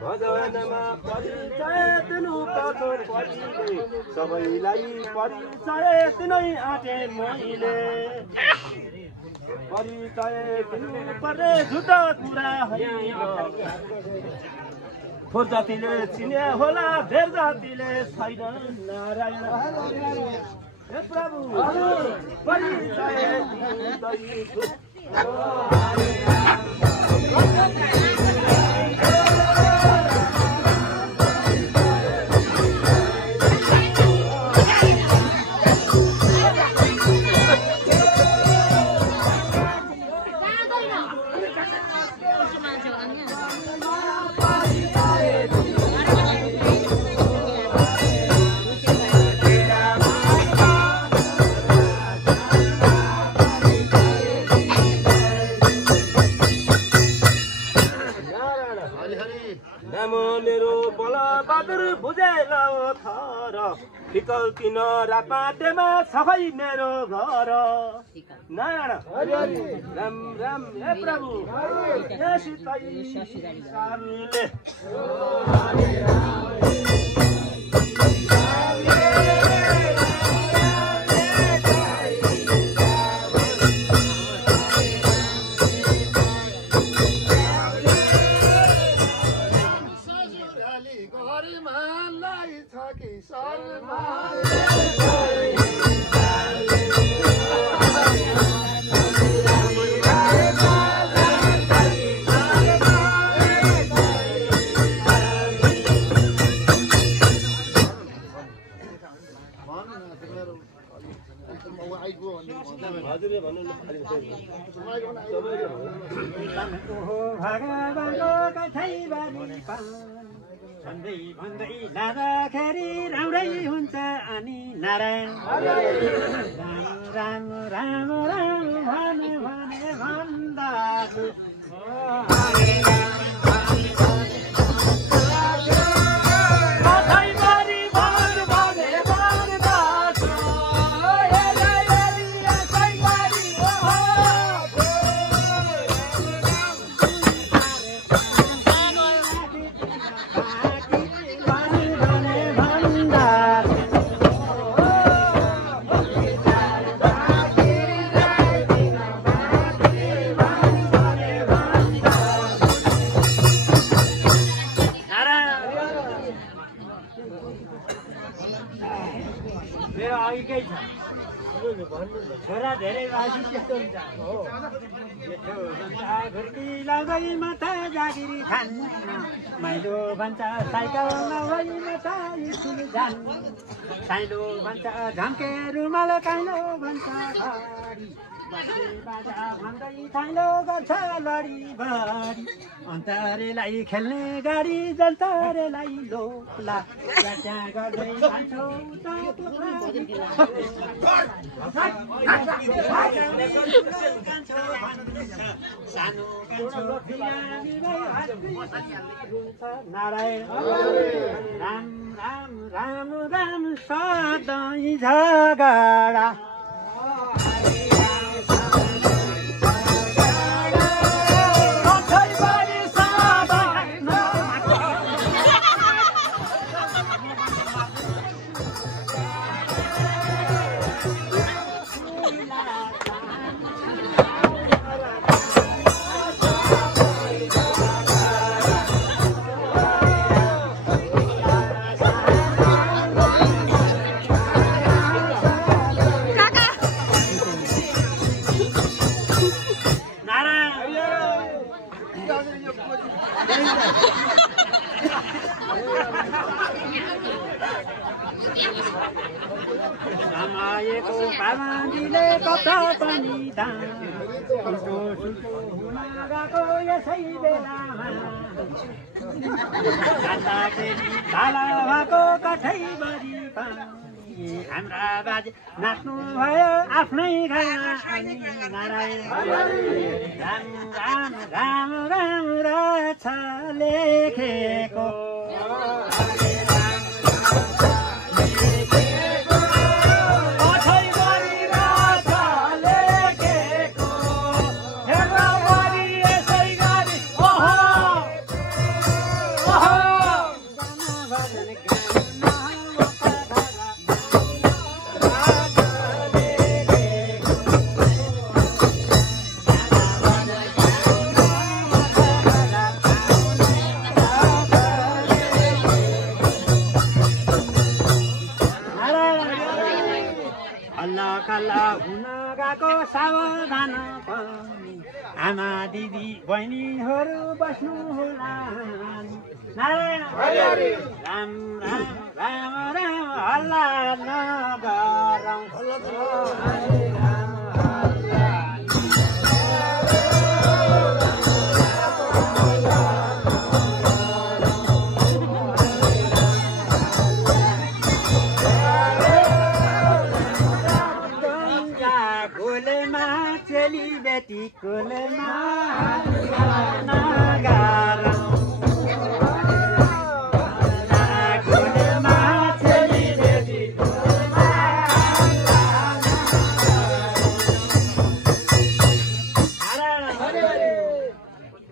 भजनमा परिचय दिनु पर्छ पहिले सबैलाई परिचय दिनै आँटे मैले परिचय दिनु पर्ने झुटो कुरा होइन थोर जातिले चिने होला धेर जातिले छैन नारायण हे प्रभु परिचय दिँदैछु फिकल किन रापाटेमा सबै मेरो घर नारायण राम राम हे प्रभु भन्दै लाँदाखेरि राम्रै हुन्छ अनि नारायण राम राम राम राम भने भन्दा छोरा धेरै राशि त्यस्तो हुन्छ घुर्की लगाइ माथा जागिरी खान माइलो भन्छ साइकल नभई माथा स्कुल जान साइलो भन्छ झम्के रुमाल काइलो भन्छ बाजा भन्दै थाइलो गर्छ लडी बडी अन्तरेलाई खेल्ने गाडी जन्तरेलाई लोला त्यहाँ गर्दै जान्छौ सानो नारायण राम राम राम राम सधैँ झगडा समाएको पामाले कता पनि दान सुल्टो हुन गएको यसै बेलामा जाँदाखेरि काला भएको कठैभरि पानी हाम्रा बाजे नाच्नु भयो आफ्नै घरमा अनि नारायण राम राम राम राम रहेछ लेखेको Oh दिदी बहिनीहरू बस्नु होला नारायण हरि हरि राम राम राम राम हल्ला नगरौँ हरे राम बेटी कुलमा नगरौँ कुलमा चली बेटी कुलमा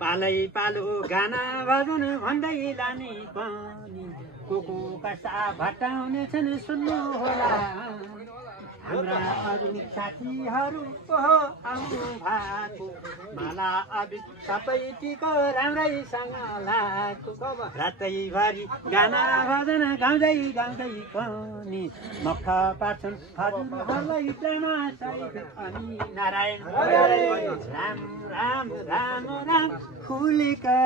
पालै पालो गाना भजन भन्दै लाने पनि को कसा भटाउने छन् सुन्नु होला हाम्रा अरू साथीहरू आउनु भएको माला अबित सबै टिको राम्रैसँग लागेको रातैभरि गाना भजन गाउँदै गाउँदै पनि मख पार्छन् हजुरहरूलाई प्रेमासहित अनि नारायण राम राम राम राम फुलेका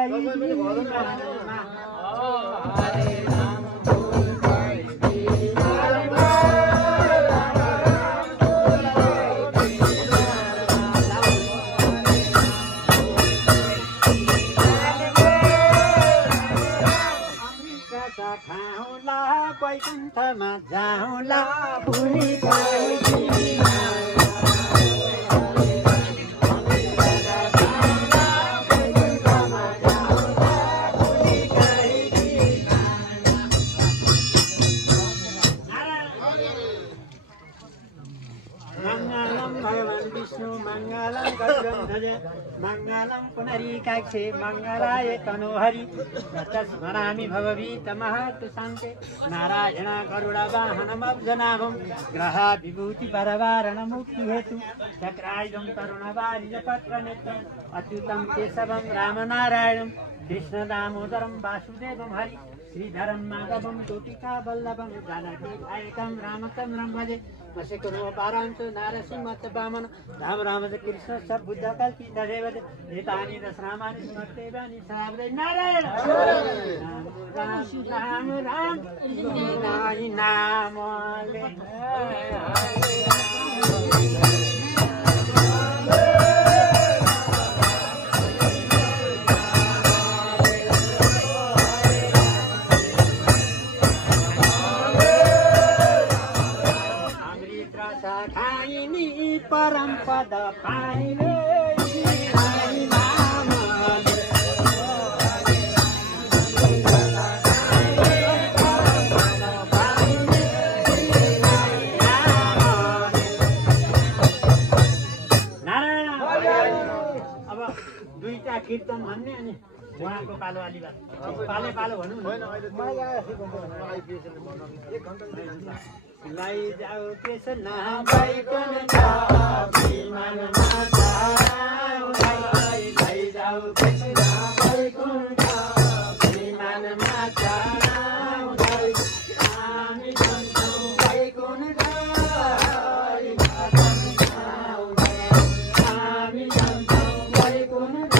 हरे राम वैकुण्ठमा जाउँला फुलेका मङ्गलम भगवान् विष्णु मङ्गलम गरुडध्वज मङ्गलम पुनरीकाक्षे मङ्गलाय तनोहरि स्मरामि भवभीतमहत् शान्ते नारायण गरुडवाहनमब्जनाभं ग्रह विभूति परवारण मुक्ति हेतु चक्रायुधं तरुणवारिजपत्रनेत्रम् अच्युतं केशवं रामनारायणं कृष्ण दामोदरं वासुदेवं हरि श्रीधरं माधवं गोपिका वल्लभं जानकी नायकं रामचन्द्रं भजे वशिकरो पारांश नारसिंह वामन राम राम कृष्ण सब बुद्ध कल्पी तदेवत एतानि दशनामानि स्मर्तेवानि सावरे नारायण राम राम राम नारायण नाम ले परम पद पाइले अब दुईटा कीर्तन भन्ने अनि उहाँको पालो अलिबात पाले पालो भन्नु लैजाऊ कृष्ण वैकुण्ठ विमानमा चढाऊ लैजाऊ कृष्ण वैकुण्ठ विमानमा चढाऊ हामी जान्छौँ वैकुण्ठ हामी जान्छौँ वैकुण्ठ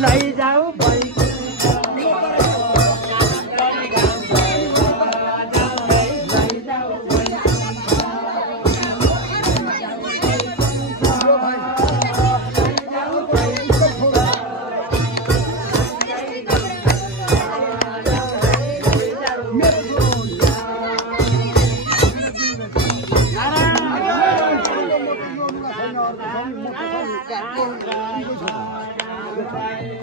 लैजाऊ Bye.